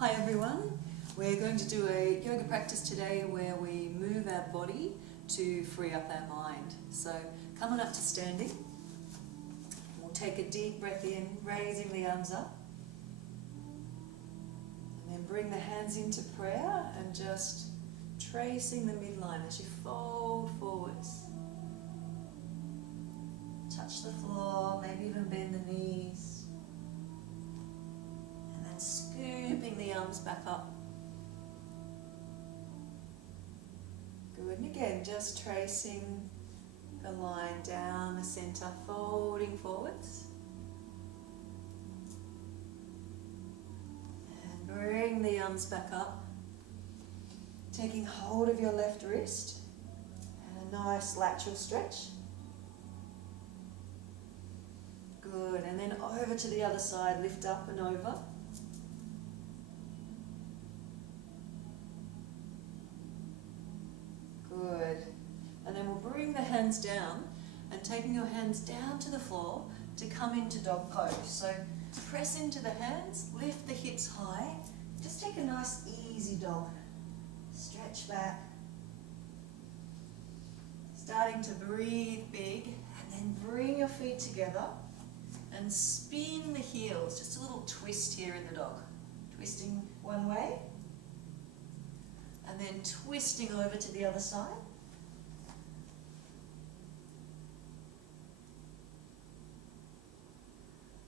Hi everyone, we're going to do a yoga practice today where we move our body to free up our mind. So come on up to standing. We'll take a deep breath in, raising the arms up. And then bring the hands into prayer and just tracing the midline as you fold forwards. Touch the floor, maybe even bend the knees. And then scooping the arms back up. Good, and again, just tracing the line down the center, folding forwards. And bring the arms back up. Taking hold of your left wrist and a nice lateral stretch. Good, and then over to the other side, lift up and over. Good, and then we'll bring the hands down and taking your hands down to the floor to come into dog pose. So press into the hands, lift the hips high, just take a nice easy dog. Stretch back, starting to breathe big, and then bring your feet together and spin the heels, just a little twist here in the dog. Twisting one way, and then twisting over to the other side.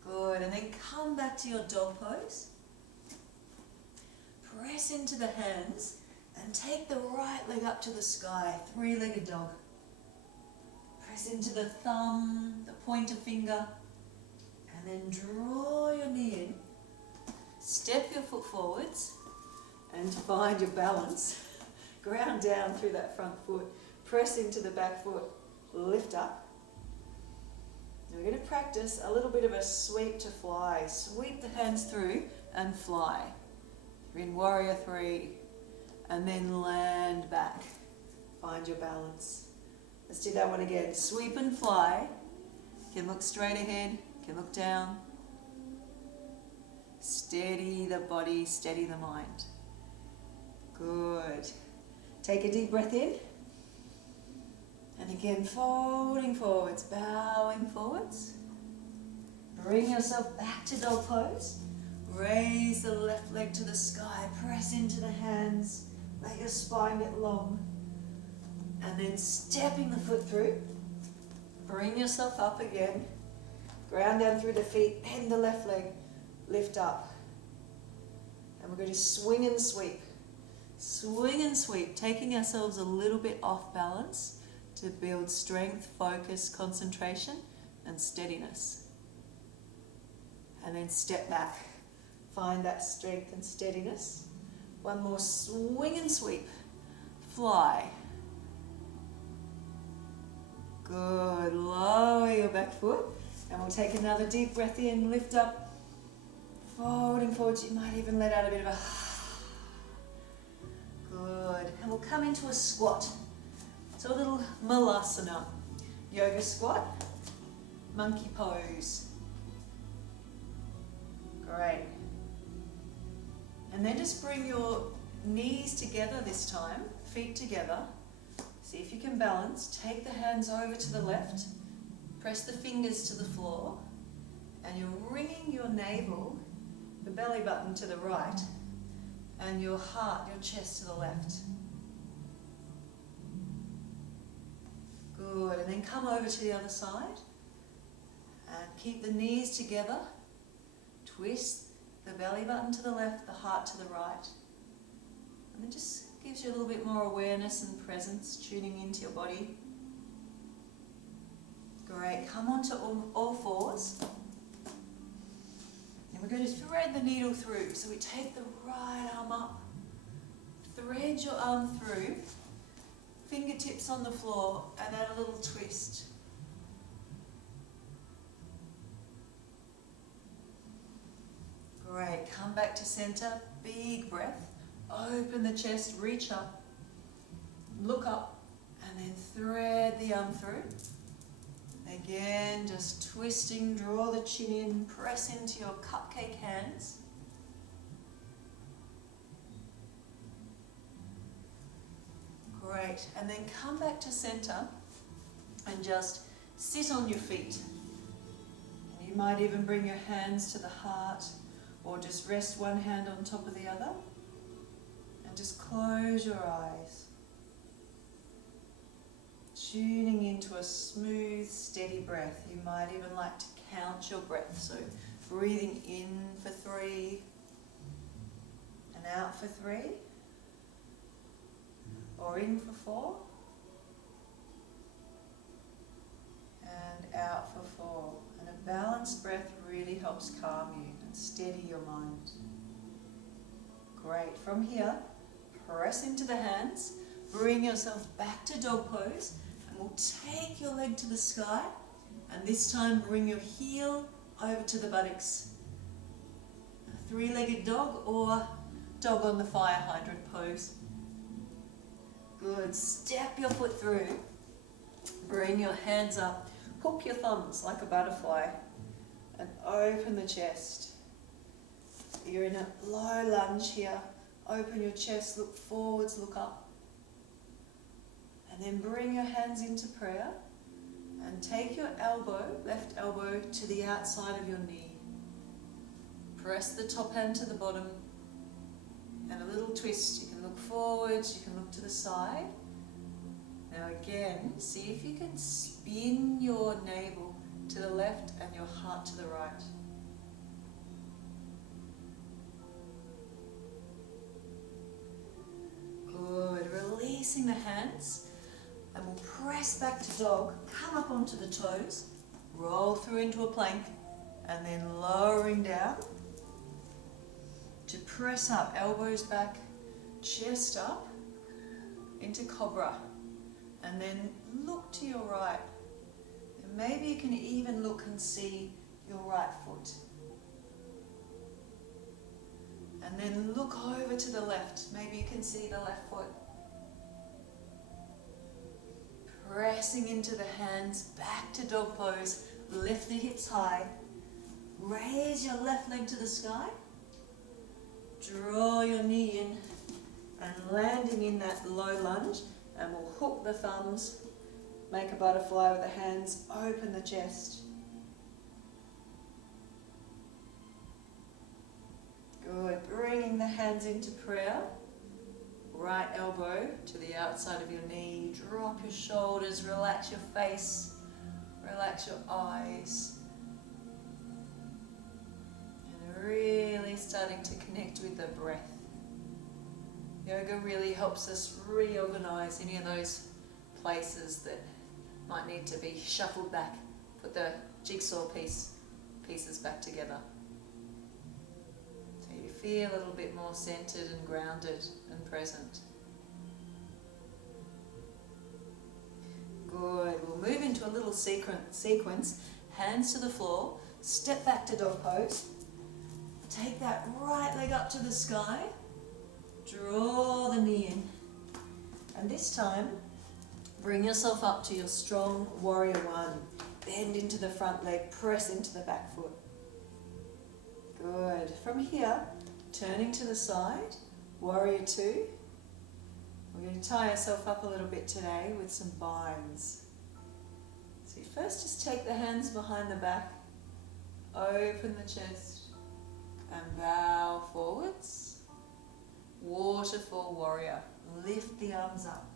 Good, and then come back to your dog pose. Press into the hands and take the right leg up to the sky, three-legged dog. Press into the thumb, the pointer finger, and then draw your knee in. Step your foot forwards and find your balance. Ground down through that front foot. Press into the back foot, lift up. Now we're going to practice a little bit of a sweep to fly. Sweep the hands through and fly. You're in warrior three. And then land back. Find your balance. Let's do that one again. Sweep and fly. You can look straight ahead, you can look down. Steady the body, steady the mind. Good. Take a deep breath in. And again, folding forwards, bowing forwards. Bring yourself back to dog pose. Raise the left leg to the sky, press into the hands. Let your spine get long. And then stepping the foot through. Bring yourself up again. Ground down through the feet, bend the left leg. Lift up. And we're going to swing and sweep. Swing and sweep, taking ourselves a little bit off balance to build strength, focus, concentration, and steadiness. And then step back. Find that strength and steadiness. One more swing and sweep. Fly. Good. Lower your back foot. And we'll take another deep breath in. Lift up. Folding forwards. You might even let out a bit of a... Good. And we'll come into a squat. So a little malasana. Yoga squat. Monkey pose. Great. And then just bring your knees together this time, feet together. See if you can balance. Take the hands over to the left. Press the fingers to the floor. And you're wringing your navel, the belly button to the right, and your heart, your chest to the left. Good. And then come over to the other side. And keep the knees together. Twist the belly button to the left, the heart to the right. And it just gives you a little bit more awareness and presence, tuning into your body. Great. Come on to all fours. And we're going to thread the needle through. So we take the right arm up, thread your arm through, fingertips on the floor, and add a little twist. Great, come back to center, big breath, open the chest, reach up, look up, and then thread the arm through. Again, just twisting, draw the chin in, press into your cupcake hands. Great. And then come back to center and just sit on your feet. You might even bring your hands to the heart or just rest one hand on top of the other and just close your eyes. Tuning into a smooth, steady breath. You might even like to count your breath. So breathing in for 3 and out for 3, or in for 4 and out for 4. And a balanced breath really helps calm you and steady your mind. Great. From here, press into the hands, bring yourself back to dog pose, and we'll take your leg to the sky, and this time bring your heel over to the buttocks. A 3-legged dog or dog on the fire hydrant pose. Good. Step your foot through. Bring your hands up. Hook your thumbs like a butterfly and open the chest. You're in a low lunge here. Open your chest, look forwards, look up. And then bring your hands into prayer and take your elbow, left elbow, to the outside of your knee. Press the top hand to the bottom and a little twist. You can look forwards, you can look to the side. Now again, see if you can spin your navel to the left and your heart to the right. Good. Releasing the hands, and we'll press back to dog. Come up onto the toes, roll through into a plank, and then lowering down to press up, elbows back, chest up into cobra. And then look to your right. And maybe you can even look and see your right foot. And then look over to the left. Maybe you can see the left foot. Pressing into the hands, back to dog pose. Lift the hips high. Raise your left leg to the sky. Draw your knee in and landing in that low lunge. And we'll hook the thumbs, make a butterfly with the hands, open the chest. Good. Bringing the hands into prayer. Right elbow to the outside of your knee. Drop your shoulders, relax your face, relax your eyes. And really starting to connect with the breath. Yoga really helps us reorganize any of those places that might need to be shuffled back, put the jigsaw pieces back together. So you feel a little bit more centered and grounded and present. Good. We'll move into a little sequence. Hands to the floor, step back to dog pose. Take that right leg up to the sky. Draw the knee in, and this time bring yourself up to your strong warrior 1. Bend into the front leg, press into the back foot. Good. From here, turning to the side, warrior 2. We're going to tie ourselves up a little bit today with some binds. So you first just take the hands behind the back, open the chest, and bow forwards. Waterfall warrior. Lift the arms up.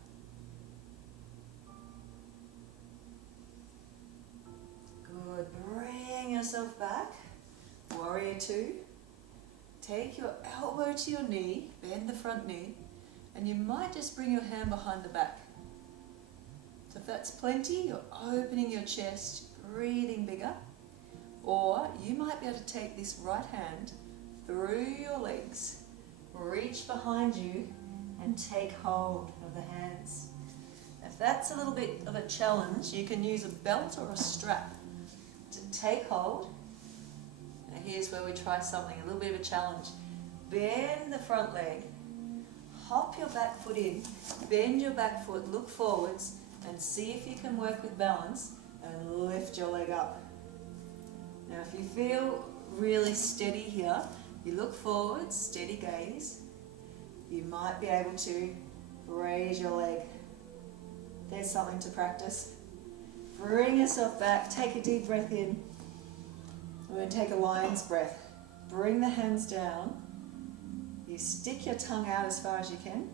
Good. Bring yourself back. Warrior 2. Take your elbow to your knee. Bend the front knee. And you might just bring your hand behind the back. So if that's plenty, you're opening your chest, breathing bigger. Or you might be able to take this right hand through your legs. Reach behind you and take hold of the hands. If that's a little bit of a challenge, you can use a belt or a strap to take hold. Now here's where we try something, a little bit of a challenge. Bend the front leg, hop your back foot in, bend your back foot, look forwards, and see if you can work with balance and lift your leg up. Now if you feel really steady here, you look forward, steady gaze. You might be able to raise your leg There's something to practice. Bring yourself back, take a deep breath in. We're going to take a lion's breath. Bring the hands down. You stick your tongue out as far as you can.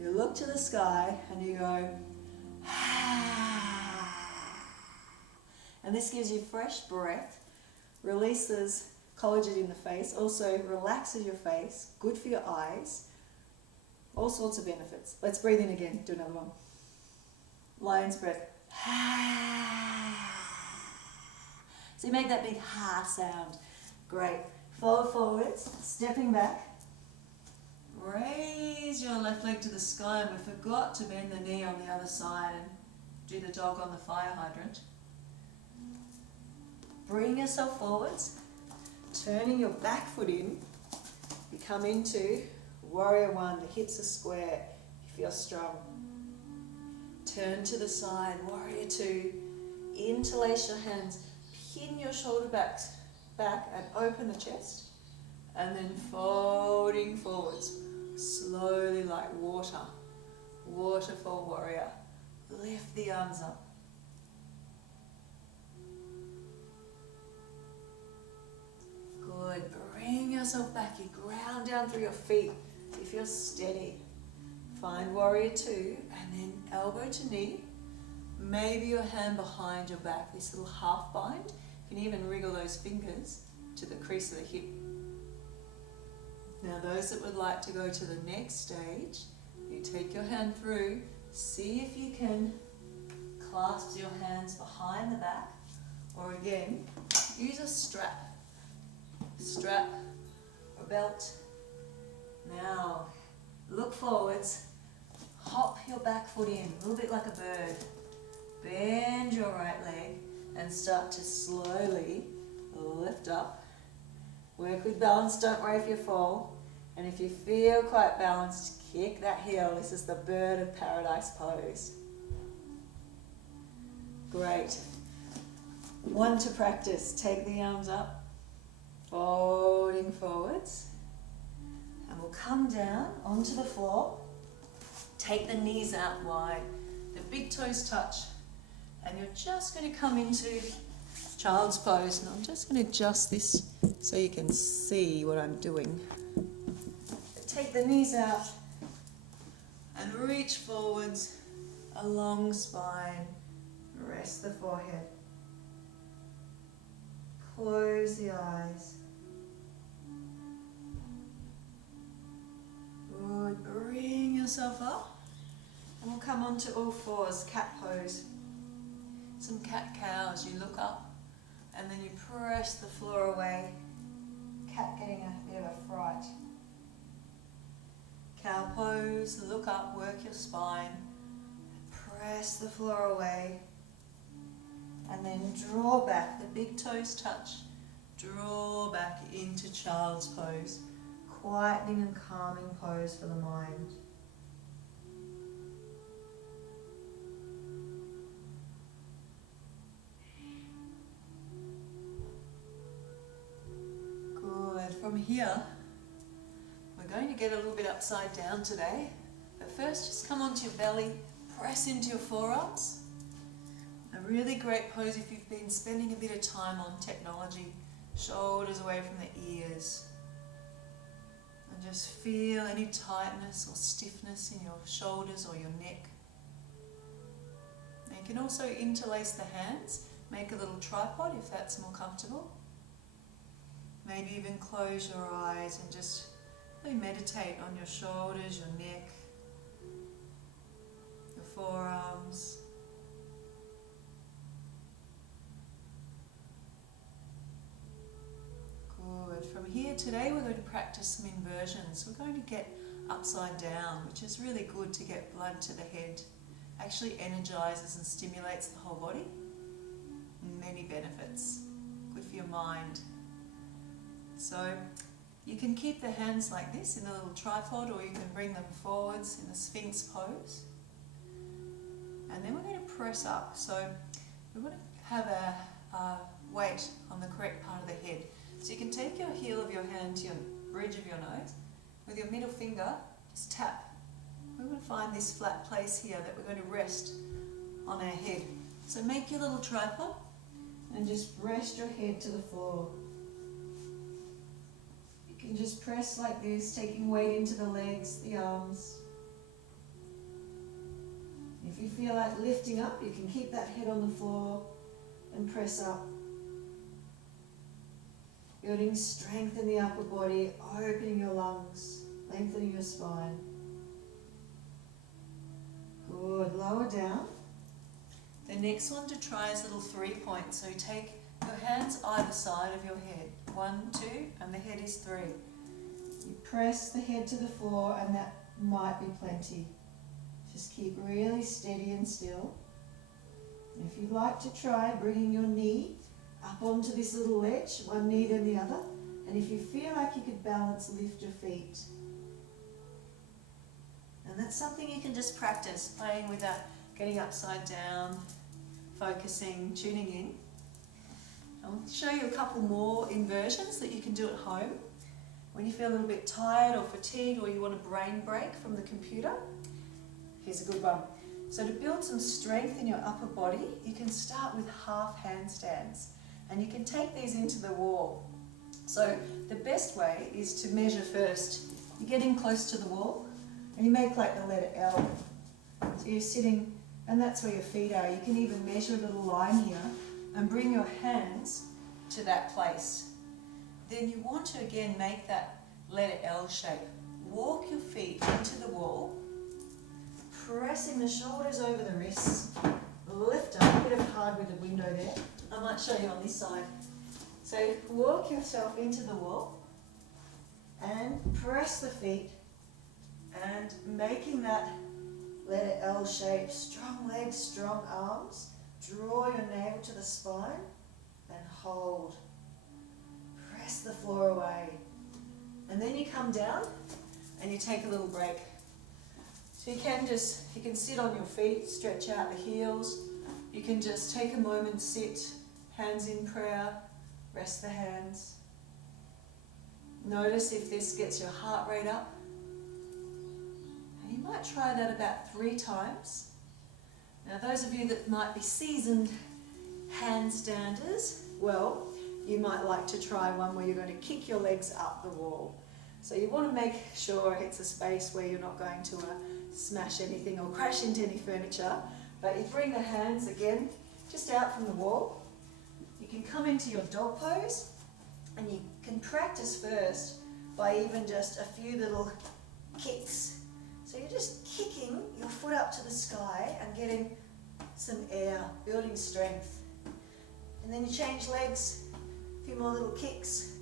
You look to the sky and you go, and this gives you fresh breath, releases collagen in the face, also relaxes your face, good for your eyes, all sorts of benefits. Let's breathe in again, do another one. Lion's breath. So you make that big ha sound. Great. Flow forwards, stepping back. Raise your left leg to the sky, and we forgot to bend the knee on the other side and do the dog on the fire hydrant. Bring yourself forwards, turning your back foot in. You come into warrior one, the hips are square, you feel strong. Turn to the side, warrior two, interlace your hands, pin your shoulder back and open the chest, and then folding forwards, slowly like water, waterfall warrior. Lift the arms up. Good, bring yourself back, you ground down through your feet, you feel steady. Find warrior two, and then elbow to knee, maybe your hand behind your back, this little half bind. You can even wriggle those fingers to the crease of the hip. Now those that would like to go to the next stage, you take your hand through, see if you can clasp your hands behind the back, or again, use a strap or belt. Now, look forwards, hop your back foot in, a little bit like a bird. Bend your right leg and start to slowly lift up. Work with balance, don't worry if you fall. And if you feel quite balanced, kick that heel. This is the bird of paradise pose. Great. One to practice. Take the arms up, folding forwards. And we'll come down onto the floor. Take the knees out wide. The big toes touch. And you're just going to come into child's pose. And I'm just going to adjust this so you can see what I'm doing. Take the knees out and reach forwards, a long spine. Rest the forehead. Close the eyes. Good. Bring yourself up. And we'll come onto all fours, cat pose. Some cat-cows. You look up and then you press the floor away. Cat getting a bit of a fright. Cow pose, look up, work your spine. Press the floor away. And then draw back, the big toes touch. Draw back into child's pose. Quietening and calming pose for the mind. Good. From here, we're going to get a little bit upside down today. But first, just come onto your belly, press into your forearms. A really great pose if you've been spending a bit of time on technology. Shoulders away from the ears. And just feel any tightness or stiffness in your shoulders or your neck. And you can also interlace the hands, make a little tripod if that's more comfortable. Maybe even close your eyes and just really meditate on your shoulders, your neck, your forearms. Good. From here today we're going to practice some inversions. We're going to get upside down, which is really good to get blood to the head. Actually energizes and stimulates the whole body. Many benefits. Good for your mind. So you can keep the hands like this in a little tripod, or you can bring them forwards in a Sphinx pose. And then we're going to press up. So we want to have a weight on the correct part of the head. So you can take your heel of your hand to your bridge of your nose. With your middle finger, just tap we want to find this flat place here that we're going to rest on our head. So make your little tripod and just rest your head to the floor. You can just press like this, taking weight into the legs, the arms. If you feel like lifting up, you can keep that head on the floor and press up. Building strength in the upper body, opening your lungs, lengthening your spine. Good, lower down. The next one to try is little 3 points. So take your hands either side of your head. 1, 2, and the head is 3. You press the head to the floor and that might be plenty. Just keep really steady and still. And if you'd like to try bringing your knee up onto this little ledge, one knee then the other. And if you feel like you could balance, lift your feet. And that's something you can just practice, playing with that, getting upside down, focusing, tuning in. I'll show you a couple more inversions that you can do at home. When you feel a little bit tired or fatigued or you want a brain break from the computer, here's a good one. So to build some strength in your upper body, you can start with half handstands. And you can take these into the wall. So the best way is to measure first. You get in close to the wall and you make like the letter L. So you're sitting, and that's where your feet are. You can even measure a little line here and bring your hands to that place. Then you want to again make that letter L shape. Walk your feet into the wall, pressing the shoulders over the wrists. Lift up, a bit of hard with the window there. I might show you on this side. So walk yourself into the wall and press the feet and making that letter L shape. Strong legs, strong arms. Draw your navel to the spine and hold. Press the floor away. And then you come down and you take a little break. So you can sit on your feet, stretch out the heels. You can just take a moment, sit, hands in prayer, rest the hands. Notice if this gets your heart rate up. And you might try that about 3 times. Now those of you that might be seasoned handstanders, well, you might like to try one where you're going to kick your legs up the wall. So you want to make sure it's a space where you're not going to smash anything or crash into any furniture. But you bring the hands again just out from the wall. You can come into your dog pose and you can practice first by even just a few little kicks. So you're just kicking your foot up to the sky and getting some air, building strength. And then you change legs, a few more little kicks.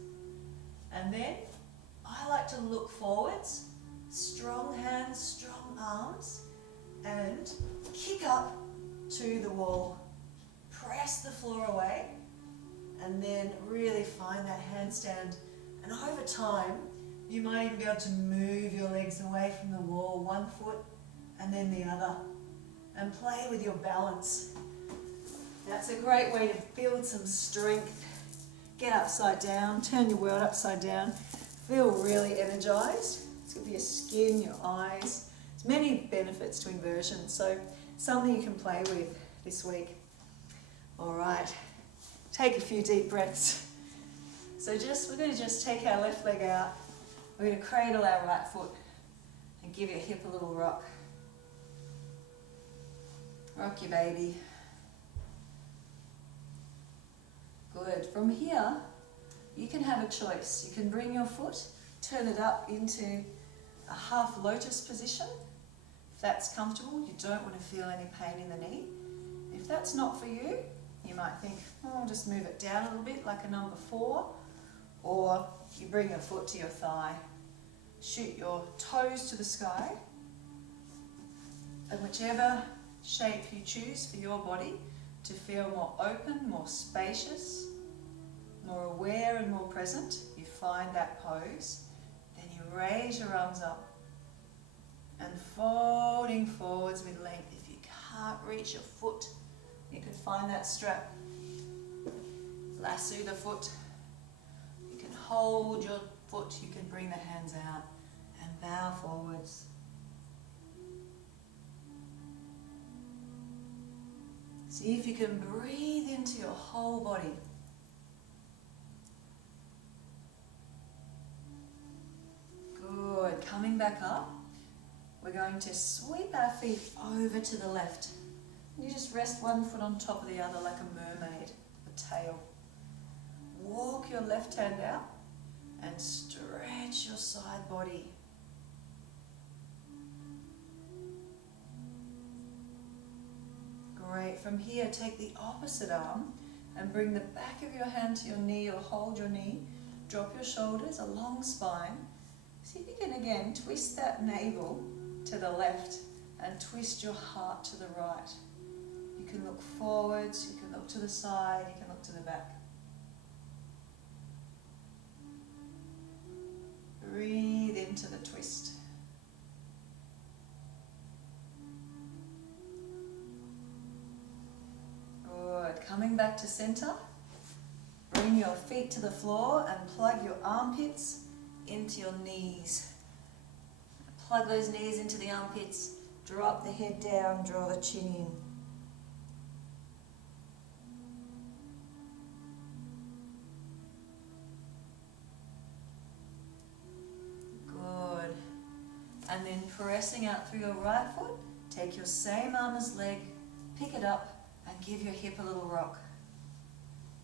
And then I like to look forwards, strong hands, strong arms, and kick up to the wall. Press the floor away, and then really find that handstand. And over time, you might even be able to move your legs away from the wall, one foot and then the other, and play with your balance. That's a great way to build some strength. Get upside down, turn your world upside down, feel really energized. It's good for your skin, your eyes. There's many benefits to inversion, so something you can play with this week. All right, take a few deep breaths. So we're going to just take our left leg out. We're going to cradle our right foot and give your hip a little rock. Rock your baby. Good. From here, you can have a choice. You can bring your foot, turn it up into a half lotus position. If that's comfortable, you don't want to feel any pain in the knee. If that's not for you, you might think, I'll just move it down a little bit like a number 4. Or you bring your foot to your thigh. Shoot your toes to the sky. And whichever shape you choose for your body to feel more open, more spacious, more aware and more present, you find that pose. Then you raise your arms up and folding forwards with length. If you can't reach your foot, you can find that strap. Lasso the foot. You can hold your foot. You can bring the hands out and bow forwards. See if you can breathe into your whole body. Good. Coming back up, we're going to sweep our feet over to the left. You just rest one foot on top of the other like a mermaid, a tail. Walk your left hand out and stretch your side body. Great. From here, take the opposite arm and bring the back of your hand to your knee or hold your knee. Drop your shoulders, a long spine. See if you can again twist that navel to the left and twist your heart to the right. You can look forwards, you can look to the side, you can look to the back. Breathe into the twist. Good. Coming back to center. Bring your feet to the floor and plug your armpits into your knees. Plug those knees into the armpits. Drop the head down, draw the chin in. Good. And then pressing out through your right foot, take your same arm as leg, pick it up and give your hip a little rock.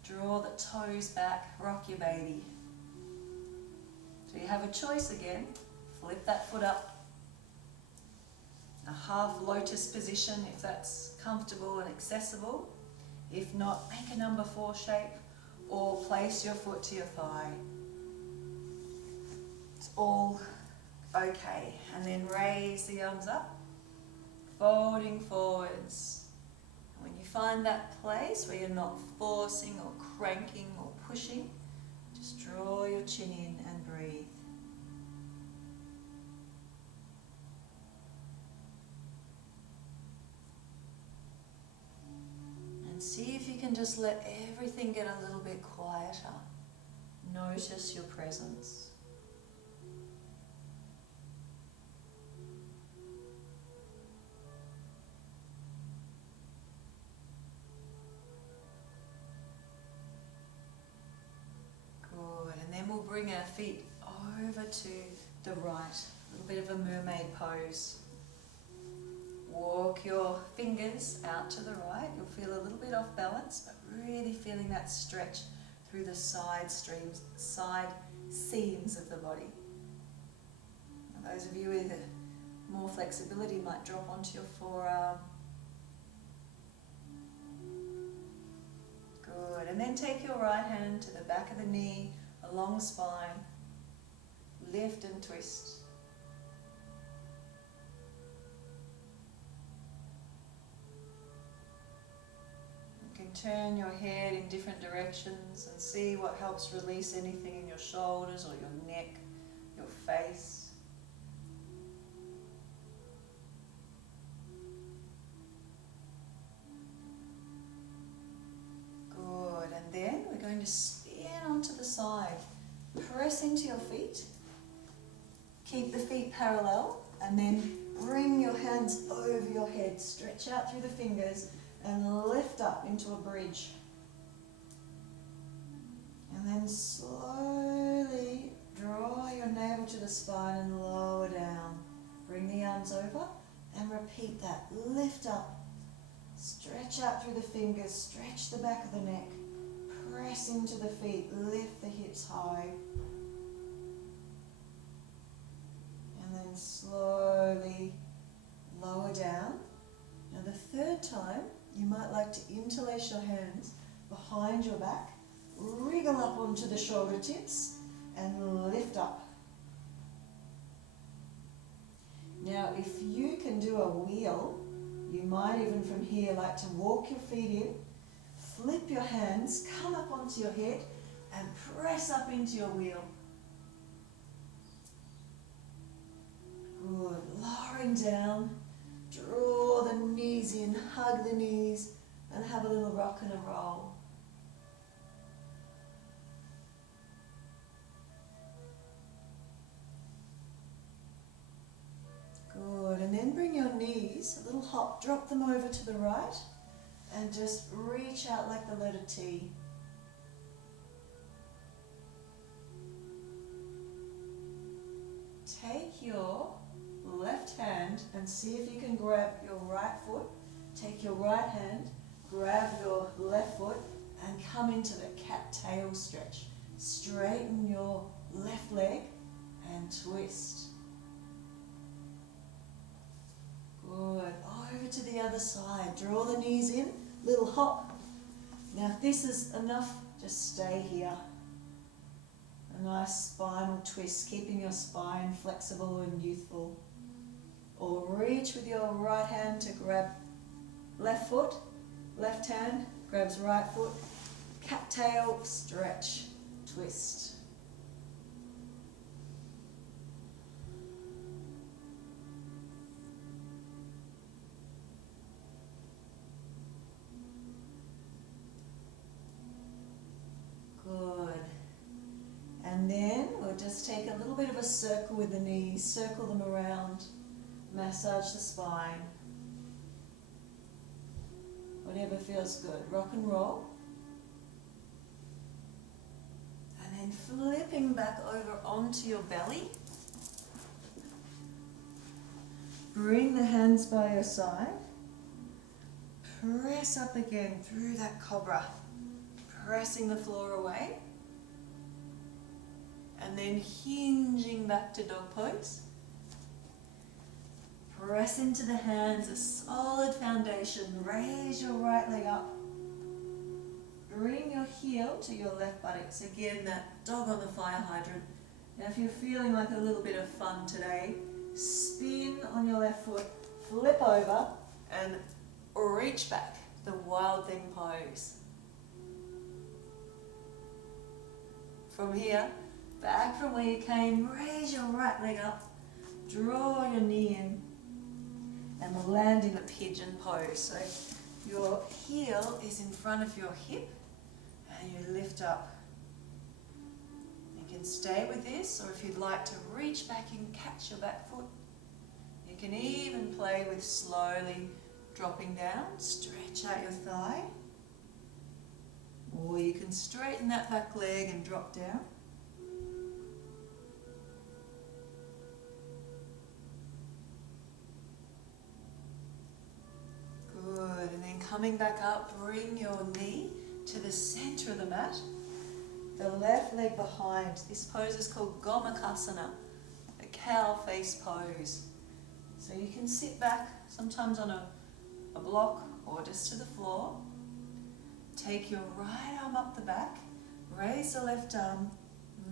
Draw the toes back, rock your baby. So you have a choice again. Flip that foot up. A half lotus position if that's comfortable and accessible. If not, make a number 4 shape or place your foot to your thigh. It's all okay. And then raise the arms up, folding forwards. And when you find that place where you're not forcing or cranking or pushing, just draw your chin in and breathe. And see if you can just let everything get a little bit quieter. Notice your presence. Good, and then we'll bring our feet over to the right, a little bit of a mermaid pose. Walk your fingers out to the right. You'll feel a little bit off balance, but really feeling that stretch through the side seams of the body. Now, those of you with more flexibility might drop onto your forearm. Good, and then take your right hand to the back of the knee, a long spine. Lift and twist. Turn your head in different directions and see what helps release anything in your shoulders or your neck, your face. Good, and then we're going to spin onto the side. Press into your feet. Keep the feet parallel and then bring your hands over your head. Stretch out through the fingers and lift up into a bridge. And then slowly draw your navel to the spine and lower down. Bring the arms over and repeat that. Lift up. Stretch out through the fingers. Stretch the back of the neck. Press into the feet. Lift the hips high. And then slowly lower down. Now the third time, you might like to interlace your hands behind your back, wriggle up onto the shoulder tips and lift up. Now if you can do a wheel, you might even from here like to walk your feet in, flip your hands, come up onto your head and press up into your wheel. Good, lowering down. Draw the knees in, hug the knees, and have a little rock and a roll. Good, and then bring your knees, a little hop, drop them over to the right, and just reach out like the letter T. Take your left hand and see if you can grab your right foot. Take your right hand, grab your left foot, and come into the cat-tail stretch. Straighten your left leg and twist. Good. Over to the other side. Draw the knees in. Little hop. Now if this is enough, just stay here. A nice spinal twist, keeping your spine flexible and youthful. Or reach with your right hand to grab left foot. Left hand grabs right foot. Cat-tail stretch, twist. Good. And then we'll just take a little bit of a circle with the knees, circle them around, massage the spine. Whatever feels good. Rock and roll. And then flipping back over onto your belly. Bring the hands by your side. Press up again through that cobra. Pressing the floor away. And then hinging back to dog pose. Press into the hands, a solid foundation. Raise your right leg up. Bring your heel to your left buttocks. Again, that dog on the fire hydrant. Now if you're feeling like a little bit of fun today, spin on your left foot, flip over, and reach back, the wild thing pose. From here, back from where you came, raise your right leg up, draw your knee in, and we'll land in a pigeon pose. So your heel is in front of your hip, and you lift up. You can stay with this, or if you'd like to reach back and catch your back foot, you can even play with slowly dropping down, stretch out your thigh, or you can straighten that back leg and drop down. Good, and then coming back up, bring your knee to the center of the mat, the left leg behind. This pose is called Gomukhasana, a cow face pose. So you can sit back, sometimes on a block or just to the floor. Take your right arm up the back, raise the left arm,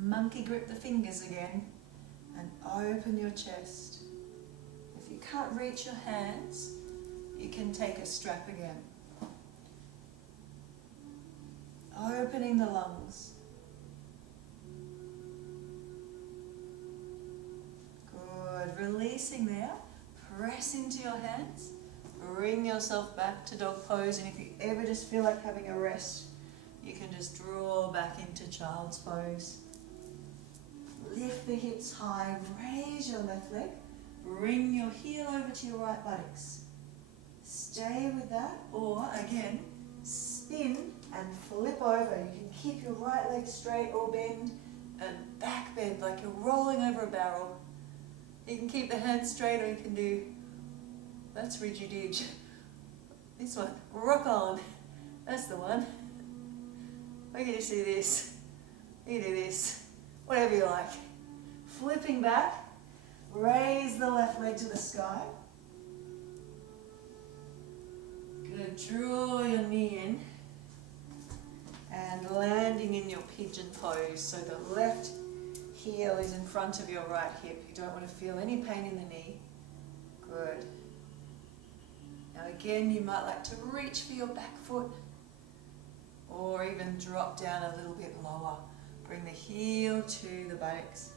monkey grip the fingers again, and open your chest. If you can't reach your hands, you can take a strap again. Opening the lungs. Good. Releasing there. Press into your hands. Bring yourself back to dog pose. And if you ever just feel like having a rest, you can just draw back into child's pose. Lift the hips high. Raise your left leg. Bring your heel over to your right buttocks. Stay with that, or again, spin and flip over. You can keep your right leg straight or bend and back bend like you're rolling over a barrel. You can keep the hands straight, or you can do, that's Ridgy-Dig. This one, rock on. That's the one. I want you to see this. You do this. Whatever you like. Flipping back, raise the left leg to the sky. Good, draw your knee in and landing in your pigeon pose. So the left heel is in front of your right hip. You don't want to feel any pain in the knee. Good. Now again, you might like to reach for your back foot or even drop down a little bit lower. Bring the heel to the buttocks.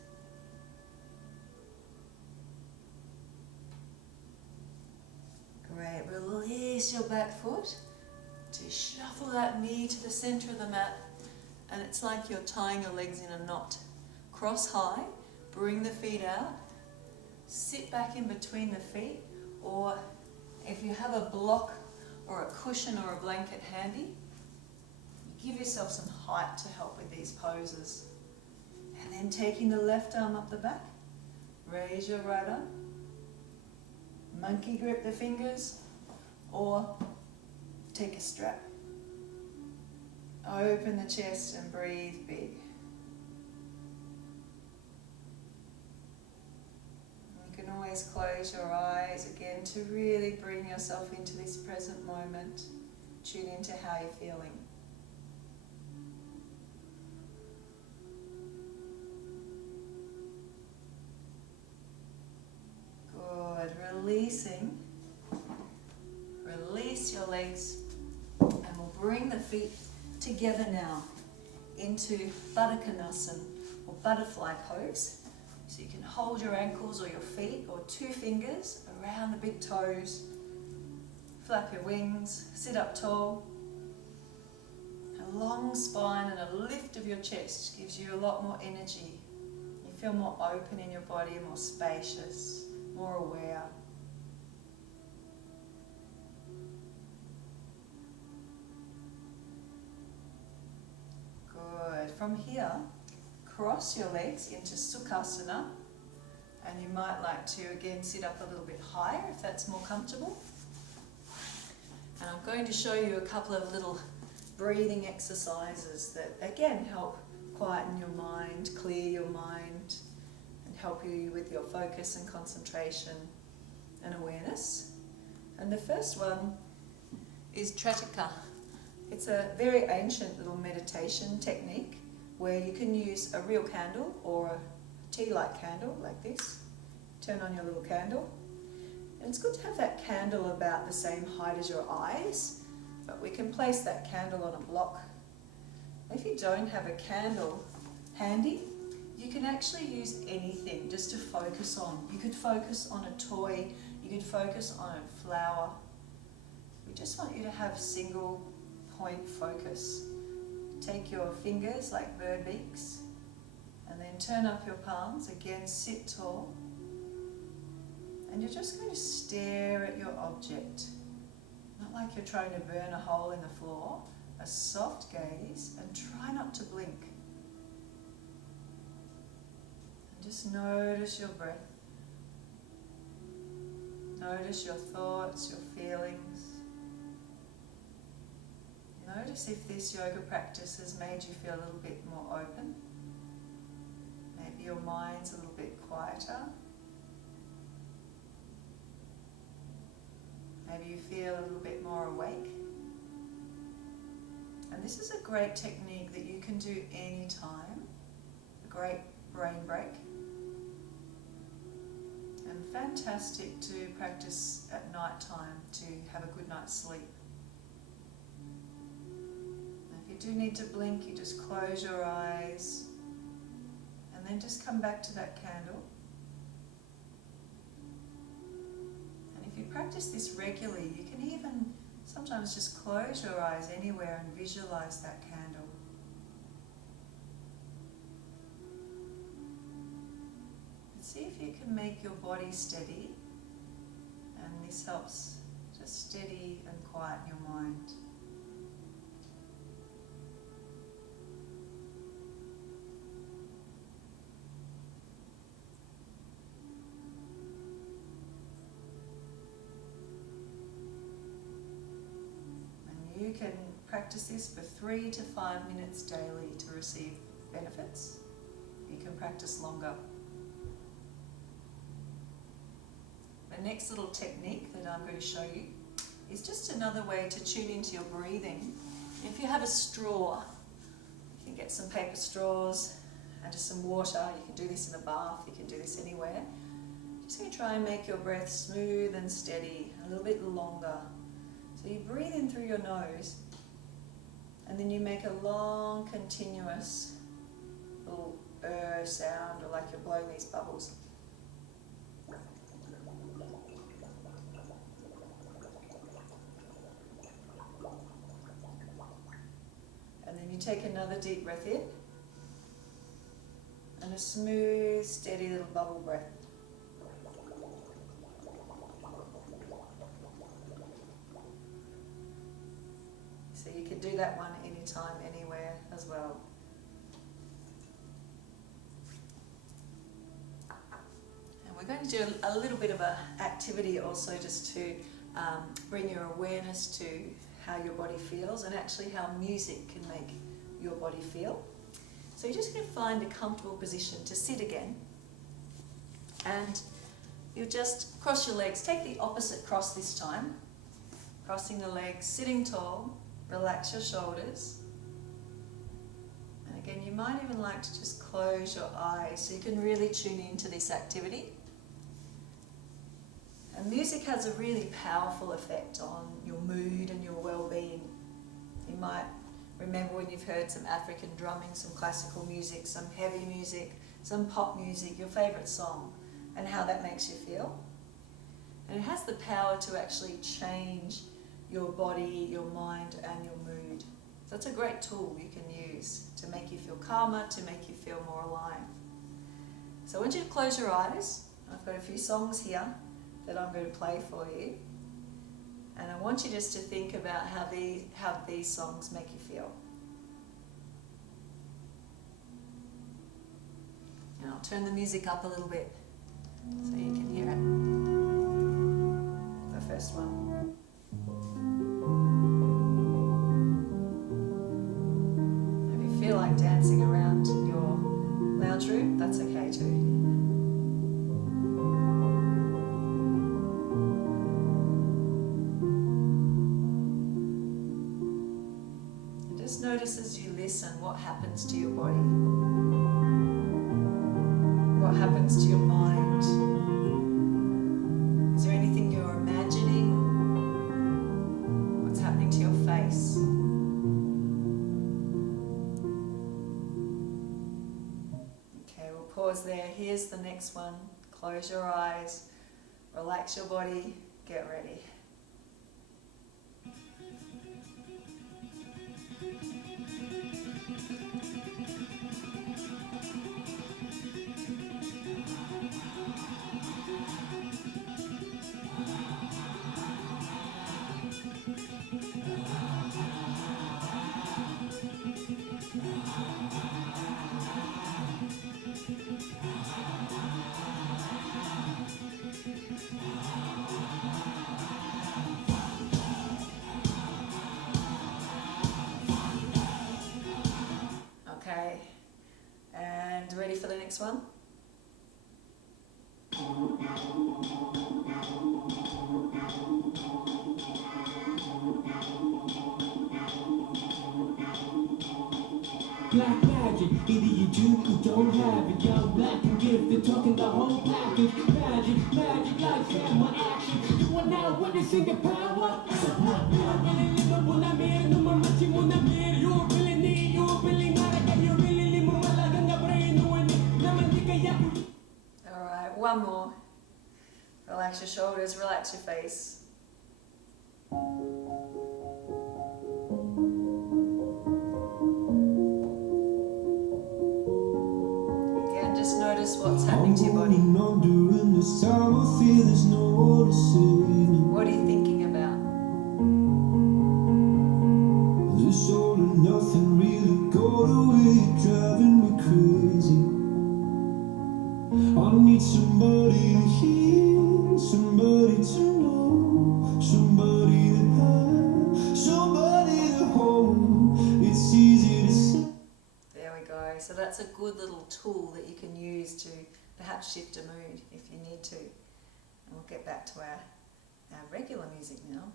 Great, release your back foot to shuffle that knee to the center of the mat, and it's like you're tying your legs in a knot. Cross high, bring the feet out, sit back in between the feet, or if you have a block or a cushion or a blanket handy. You give yourself some height to help with these poses. And then taking the left arm up the back, raise your right arm, monkey grip the fingers, or take a strap. Open the chest and breathe big. You can always close your eyes again to really bring yourself into this present moment. Tune into how you're feeling. Good. Releasing. Release your legs, and we'll bring the feet together now into Baddha Konasana or butterfly pose. So you can hold your ankles or your feet or 2 fingers around the big toes. Flap your wings, sit up tall. A long spine and a lift of your chest gives you a lot more energy. You feel more open in your body, more spacious, more aware. Good. From here, cross your legs into Sukhasana, and you might like to again sit up a little bit higher if that's more comfortable. And I'm going to show you a couple of little breathing exercises that again help quieten your mind, clear your mind, and help you with your focus and concentration and awareness. And the first one is Trataka. It's a very ancient little meditation technique where you can use a real candle or a tea light candle like this. Turn on your little candle. And it's good to have that candle about the same height as your eyes, but we can place that candle on a block. If you don't have a candle handy, you can actually use anything just to focus on. You could focus on a toy, you could focus on a flower. We just want you to have single point focus. Take your fingers like bird beaks and then turn up your palms. Again, sit tall. And you're just going to stare at your object. Not like you're trying to burn a hole in the floor. A soft gaze, and try not to blink. And just notice your breath. Notice your thoughts, your feelings. Notice if this yoga practice has made you feel a little bit more open. Maybe your mind's a little bit quieter. Maybe you feel a little bit more awake. And this is a great technique that you can do anytime. A great brain break. And fantastic to practice at night time to have a good night's sleep. If you do need to blink, you just close your eyes and then just come back to that candle. And if you practice this regularly, you can even sometimes just close your eyes anywhere and visualize that candle. And see if you can make your body steady, and this helps just steady and quiet your mind. You can practice this for 3 to 5 minutes daily to receive benefits. You can practice longer. The next little technique that I'm going to show you is just another way to tune into your breathing. If you have a straw, you can get some paper straws and just some water. You can do this in a bath, you can do this anywhere. Just going to try and make your breath smooth and steady, a little bit longer. So you breathe in through your nose, and then you make a long, continuous little sound, or like you're blowing these bubbles. And then you take another deep breath in, and a smooth, steady little bubble breath. can do that one anytime, anywhere as well. And we're going to do a little bit of an activity also, just to bring your awareness to how your body feels, and actually how music can make your body feel. So you're just going to find a comfortable position to sit again, and you just cross your legs. Take the opposite cross this time, crossing the legs, sitting tall, relax your shoulders. And again, you might even like to just close your eyes so you can really tune into this activity. And music has a really powerful effect on your mood and your well-being. You might remember when you've heard some African drumming, some classical music, some heavy music, some pop music, your favourite song, and how that makes you feel. And it has the power to actually change your body, your mind, and your mood. So it's a great tool you can use to make you feel calmer, to make you feel more alive. So I want you to close your eyes. I've got a few songs here that I'm going to play for you. And I want you just to think about how these songs make you feel. And I'll turn the music up a little bit so you can hear it. The first one. If you feel like dancing around your lounge room, that's okay too. Notice as you listen what happens to your body, what happens to your mind. Is there anything you're imagining? What's happening to your face? Okay, we'll pause there. Here's the next one. Close your eyes, relax your body, get ready. Okay, and ready for the next one? Black magic, either you do or don't have it. Young, black and gifted, talking the whole package. Magic, magic, like camera action. You are now witnessing the power. Alright, one more. Relax your shoulders, relax your face. Again, just notice what's happening to your body. What are you thinking about? This all and nothing really got away, driving me crazy. I need somebody to hear, somebody to know, somebody to have, somebody to hold. It's easy to say. There we go. So that's a good little tool that you can use to perhaps shift a mood if you need to. And we'll get back to our regular music now.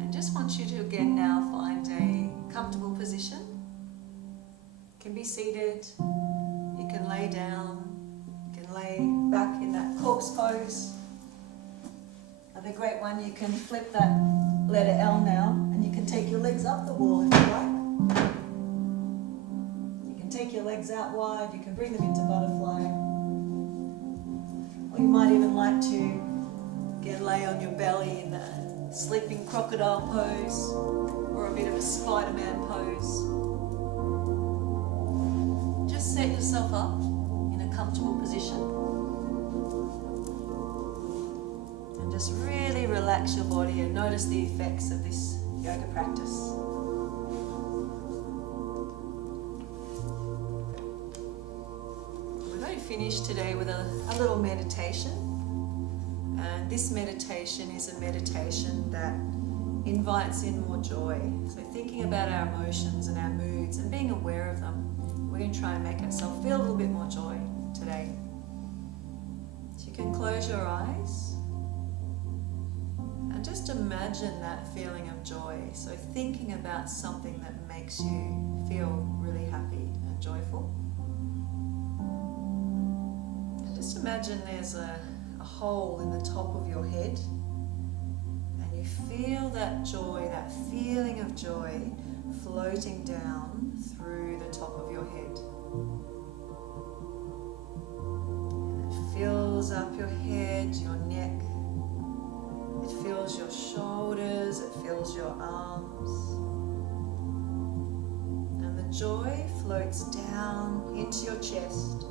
And just want you to again now find a comfortable position. You can be seated, you can lay down, you can lay back in that corpse pose. Another great one, you can flip that letter L now, and you can take your legs up the wall if you like. You can take your legs out wide, you can bring them into butterfly. Or you might even like to lay on your belly in a sleeping crocodile pose, or a bit of a Spider-Man pose. Just set yourself up in a comfortable position and just really relax your body and notice the effects of this yoga practice. We're going to finish today with a little meditation. And this meditation is a meditation that invites in more joy. So thinking about our emotions and our moods and being aware of them, we're going to try and make ourselves feel a little bit more joy today. So you can close your eyes and just imagine that feeling of joy. So thinking about something that makes you feel really happy and joyful. And just imagine there's a hole in the top of your head, and you feel that joy, that feeling of joy floating down through the top of your head. And it fills up your head, your neck, it fills your shoulders, it fills your arms, and the joy floats down into your chest,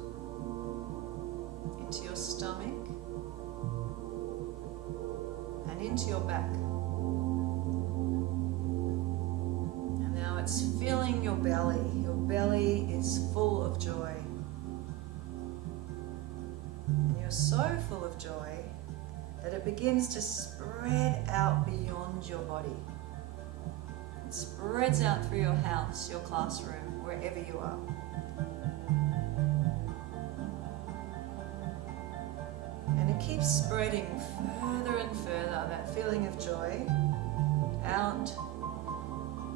into your stomach, and into your back. And now it's filling your belly. Your belly is full of joy. And you're so full of joy that it begins to spread out beyond your body. It spreads out through your house, your classroom, wherever you are. And it keeps spreading further and further, that feeling of joy, out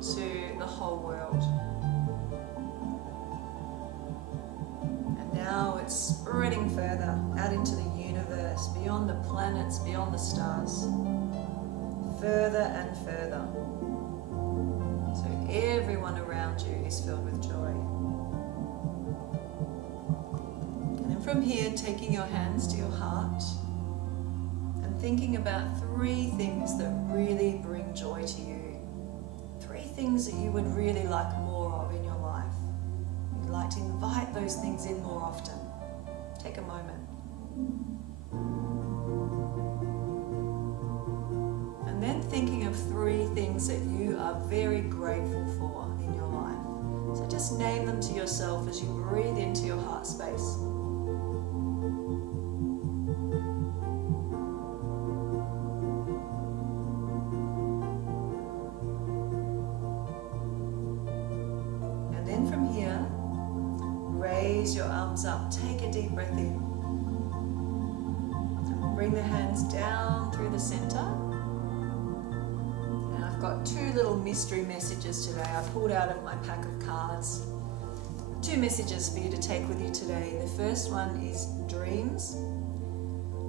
to the whole world. And now it's spreading further out into the universe, beyond the planets, beyond the stars, further and further. So everyone around you is filled with joy. From here, taking your hands to your heart and thinking about 3 things that really bring joy to you. 3 things that you would really like more of in your life. You'd like to invite those things in more often. Take a moment. And then thinking of 3 things that you are very grateful for in your life. So just name them to yourself as you breathe into your heart space. From here, raise your arms up, take a deep breath in, and we'll bring the hands down through the center. And I've got 2 little mystery messages today I pulled out of my pack of cards. 2 messages for you to take with you today. The first one is dreams.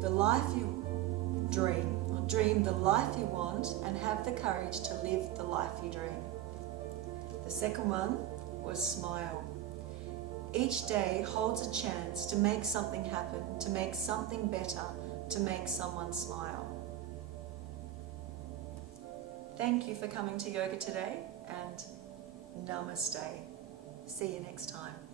The life you dream, or dream the life you want and have the courage to live the life you dream. The second one was smile. Each day holds a chance to make something happen, to make something better, to make someone smile. Thank you for coming to yoga today, and namaste. See you next time.